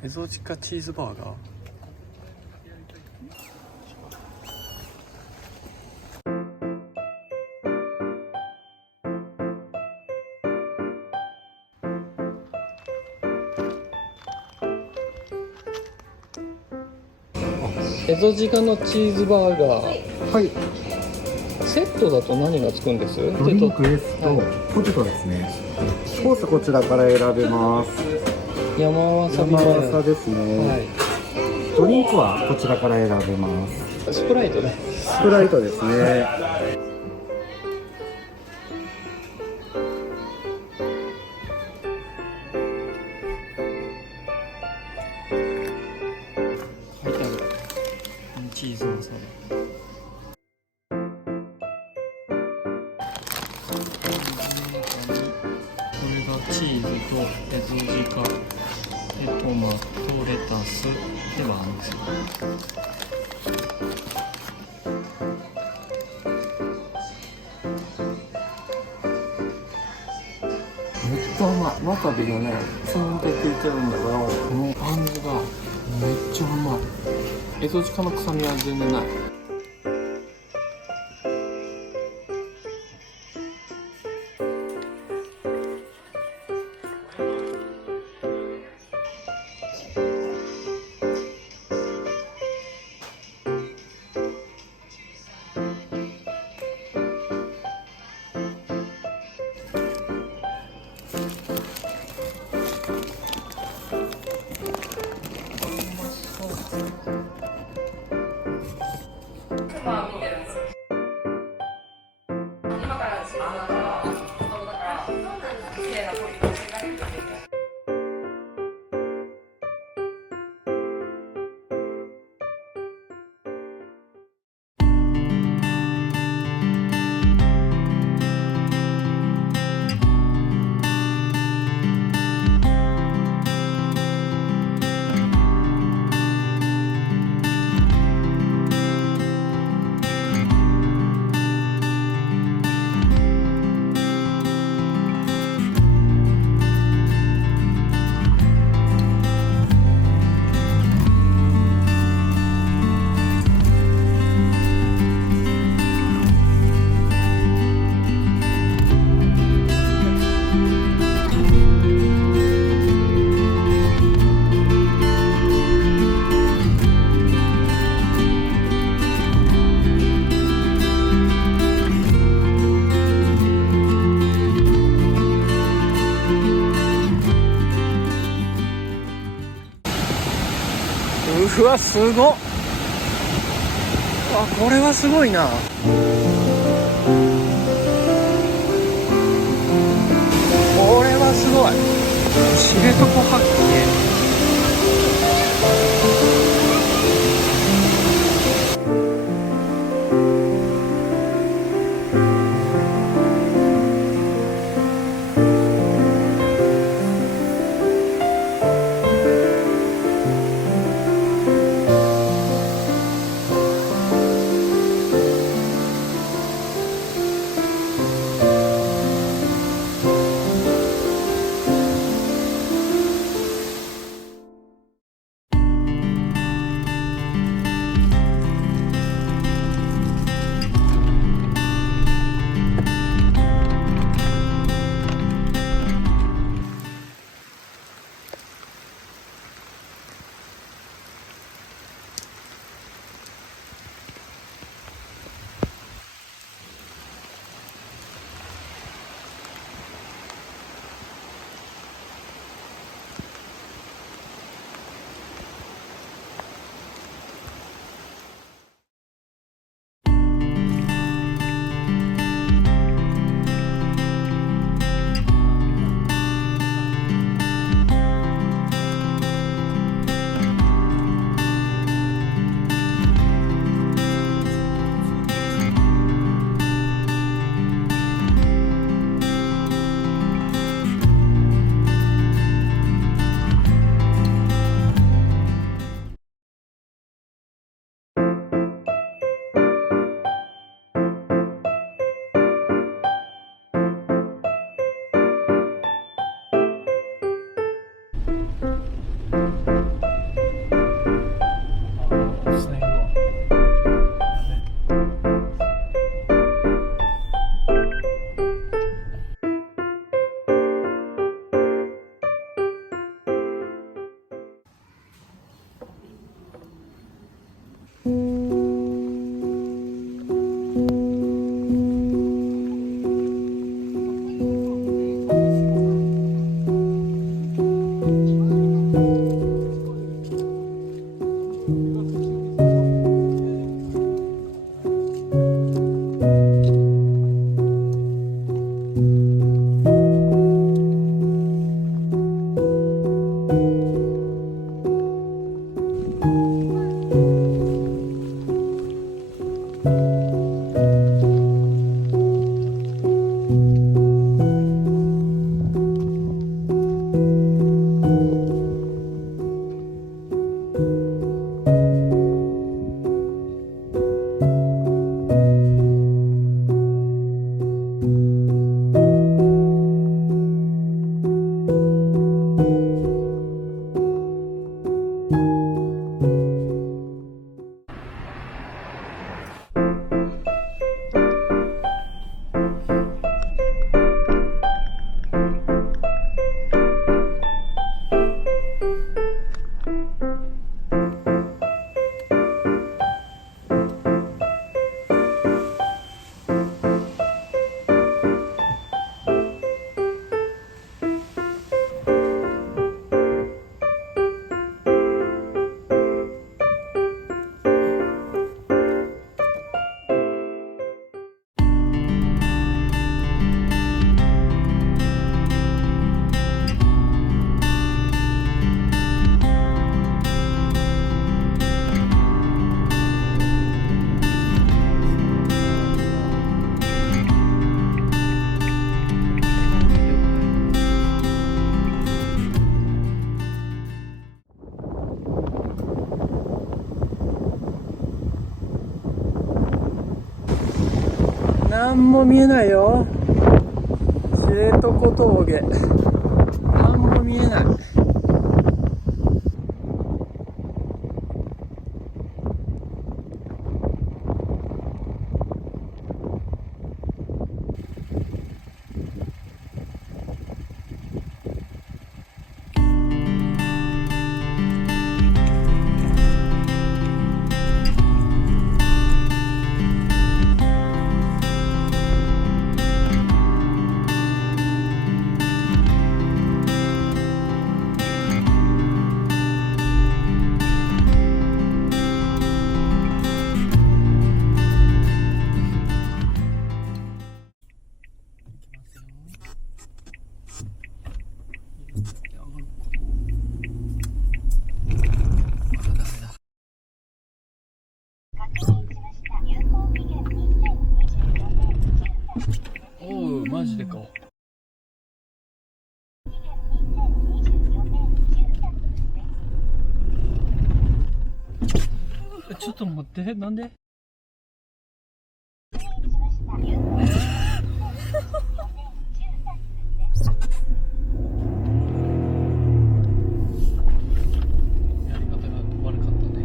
エゾチカチーズバーガー。エゾジカのチーズバーガー。はい。セットだと何がつくんです？ドリンク S とポテトですね。コースこちらから選べます。山わさび山マヨわさですね。はドリンクはこちらから選べます。い。スプライトね。スプライトですね。書いてある。チーズのサラダ。これがチーズとエゾジカでトマト、レタスではあるんですよ。めっちゃうまい。わさびがね、ツンって効いてるんだけど、この感じがめっちゃうまい。エゾジカの臭みは全然ない。うわ、すごっ。あ、これはすごいな。これはすごい。知床八景。も見えないよ。知床峠なんも見えない。おう、マジでか。ちょっと待って、なんで？やり方が悪かったね。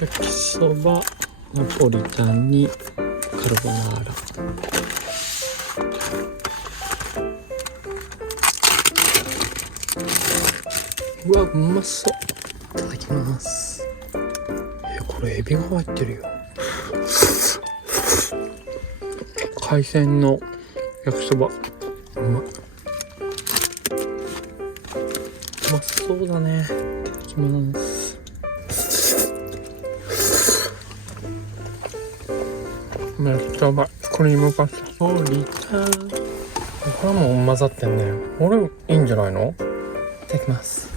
焼きそば、ナポリタンにカルボナーラ。うわ、うまそう。いただきます。これエビが入ってるよ。海鮮の焼きそば、うまそうだね。いただきます。めっちゃうまい。クリームパスタ。ナポリタン。これも混ざってんね。これいいんじゃないの？いただきます。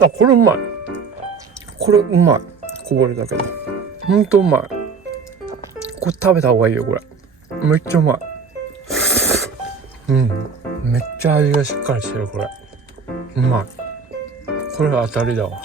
あ、これうまい。これうまい。こぼれたけど。ほんとうまい。これ食べた方がいいよ、これ。めっちゃうまい。めっちゃ味がしっかりしてる、これ。うまい。これは当たりだわ。